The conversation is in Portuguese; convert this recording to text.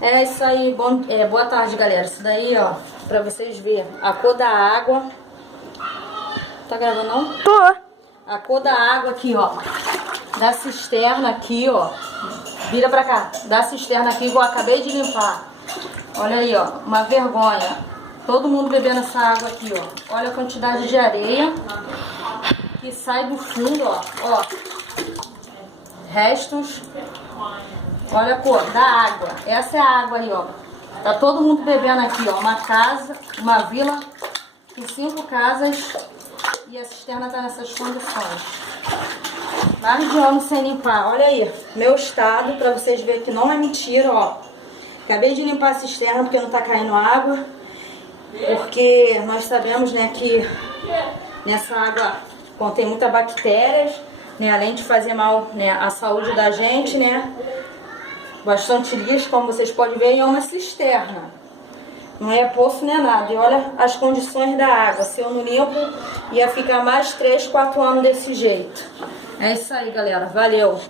É isso aí, boa tarde, galera. Isso daí, ó, pra vocês verem a cor da água. Tá gravando não? Tô. A cor da água aqui, ó, da cisterna aqui, ó. Vira pra cá. Da cisterna aqui, igual eu acabei de limpar. Olha aí, ó, uma vergonha. Todo mundo bebendo essa água aqui, ó. Olha a quantidade de areia que sai do fundo, ó. Ó. Restos. Olha a cor da água. Essa é a água aí, ó. Tá todo mundo bebendo aqui, ó. Uma casa, uma vila com 5 casas e a cisterna tá nessas condições. Mais de ano sem limpar. Olha aí, meu estado, pra vocês verem que não é mentira, ó. Acabei de limpar a cisterna porque não tá caindo água. Porque nós sabemos, né, que nessa água contém muitas bactérias, né, além de fazer mal, né, à saúde da gente, né. Bastante lixo, como vocês podem ver, e é uma cisterna. Não é poço nem nada. E olha as condições da água. Se eu não limpo, ia ficar mais 3, 4 anos desse jeito. É isso aí, galera. Valeu!